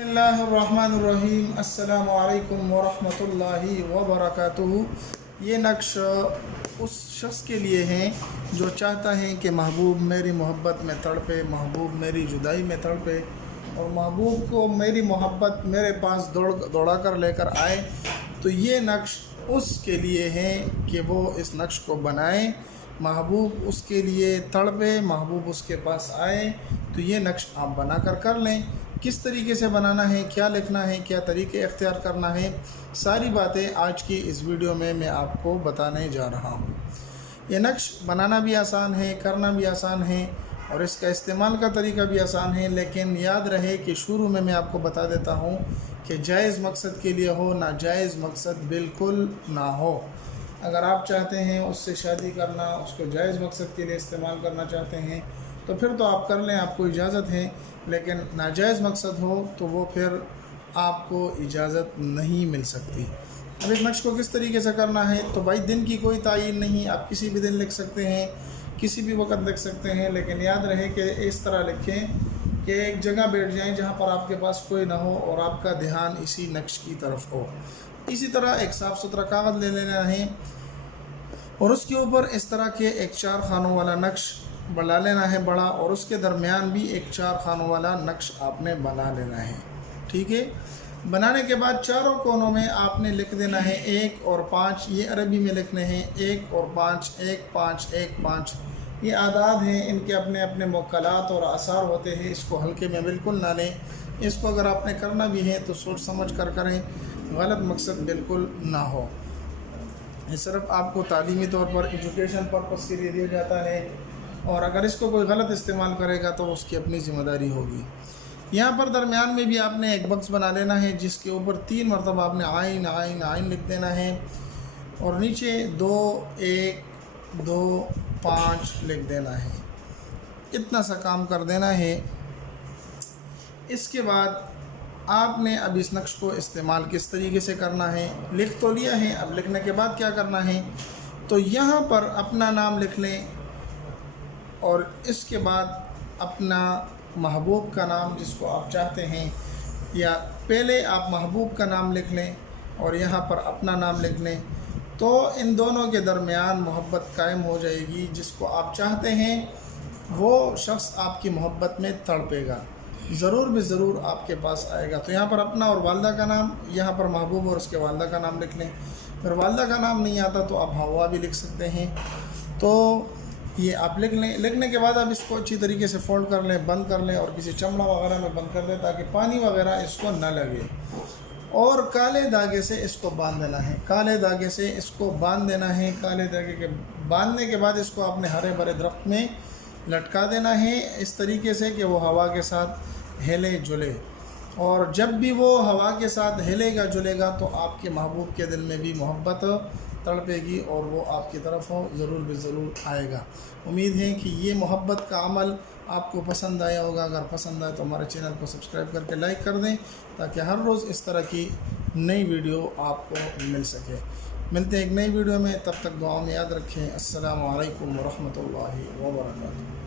बिस्मिल्लाहिर्रहमानिर्रहीम अस्सलामु अलैकुम वरहमतुल्लाहि वबरकातुहू। ये नक्श उस शख्स के लिए हैं जो चाहता है कि महबूब मेरी मोहब्बत में तड़पे, महबूब मेरी जुदाई में तड़पे और महबूब को मेरी मोहब्बत मेरे पास दौड़ा कर लेकर आए। तो ये नक्श उसके लिए हैं कि वो इस नक्श को बनाए, महबूब उसके लिए तड़पे, महबूब उसके पास आए। तो ये नक्श आप बना कर लें। किस तरीके से बनाना है, क्या लिखना है, क्या तरीके इख्तियार करना है, सारी बातें आज की इस वीडियो में मैं आपको बताने जा रहा हूँ। ये नक्श बनाना भी आसान है, करना भी आसान है और इसका इस्तेमाल का तरीका भी आसान है। लेकिन याद रहे कि शुरू में मैं आपको बता देता हूँ कि जायज़ मकसद के लिए हो, नाजायज़ मकसद बिल्कुल ना हो। अगर आप चाहते हैं उससे शादी करना, उसको जायज़ मकसद के लिए इस्तेमाल करना चाहते हैं तो फिर तो आप कर लें, आपको इजाज़त है। लेकिन नाजायज़ मकसद हो तो वो फिर आपको इजाज़त नहीं मिल सकती। अब इस नक्श को किस तरीके से करना है तो भाई दिन की कोई तायीन नहीं, आप किसी भी दिन लिख सकते हैं, किसी भी वक्त लिख सकते हैं। लेकिन याद रहे कि इस तरह लिखें कि एक जगह बैठ जाएं जहाँ पर आपके पास कोई ना हो और आपका ध्यान इसी नक्श की तरफ हो। इसी तरह एक साफ़ सुथरा कागज़ ले लेना है और उसके ऊपर इस तरह के एक 4 खानों वाला नक्श बना लेना है बड़ा, और उसके दरमियान भी एक 4 खानों वाला नक्श आपने बना लेना है। ठीक है, बनाने के बाद चारों कोनों में आपने लिख देना है 1 और 5। ये अरबी में लिखने हैं 1 और 5, 1 5 1 5। ये आदाद हैं, इनके अपने अपने मुक्कलात और आसार होते हैं। इसको हल्के में बिल्कुल ना लें। इसको अगर आपने करना भी है तो सोच समझ कर करें, गलत मकसद बिल्कुल ना हो। ये सिर्फ आपको तालीमी तौर पर एजुकेशन पर्पस के लिए दिया जाता है और अगर इसको कोई गलत इस्तेमाल करेगा तो उसकी अपनी ज़िम्मेदारी होगी। यहाँ पर दरमियान में भी आपने एक बक्स बना लेना है जिसके ऊपर 3 मरतबा आपने आइन आइन आइन लिख देना है और नीचे 2 1 2 5 लिख देना है। इतना सा काम कर देना है। इसके बाद आपने अब इस नक्श को इस्तेमाल किस तरीके से करना है, लिख तो लिया है। अब लिखने के बाद क्या करना है तो यहाँ पर अपना नाम लिख लें और इसके बाद अपना महबूब का नाम जिसको आप चाहते हैं, या पहले आप महबूब का नाम लिख लें और यहाँ पर अपना नाम लिख लें। तो इन दोनों के दरमियान मोहब्बत कायम हो जाएगी। जिसको आप चाहते हैं वो शख्स आपकी मोहब्बत में तड़पेगा, ज़रूर भी ज़रूर आपके पास आएगा। तो यहाँ पर अपना और वालदा का नाम, यहाँ पर महबूब और उसके वालदा का नाम लिख लें। फिर वालदा का नाम नहीं आता तो आप हवा भी लिख सकते हैं। तो ये आप लिख लें। लिखने के बाद आप इसको अच्छी तरीके से फोल्ड कर लें, बंद कर लें और किसी चमड़ा वगैरह में बंद कर दें ताकि पानी वगैरह इसको न लगे। और काले धागे से इसको बांध देना है, काले धागे से इसको बांध देना है। काले धागे के बांधने के बाद इसको आपने हरे भरे दरख्त में लटका देना है इस तरीके से कि वो हवा के साथ हिले जुले। और जब भी वो हवा के साथ हिलेगा जुलेगा तो आपके महबूब के दिल में भी मोहब्बत तड़पेगी और वो आपकी तरफ हो ज़रूर भी ज़रूर आएगा। उम्मीद है कि ये मोहब्बत का अमल आपको पसंद आया होगा। अगर पसंद आए तो हमारे चैनल को सब्सक्राइब करके लाइक कर दें ताकि हर रोज़ इस तरह की नई वीडियो आपको मिल सके। मिलते हैं एक नई वीडियो में, तब तक दुआ में याद रखें। अस्सलामु अलैकुम वरहमतुल्लाहि वबरकातुहू।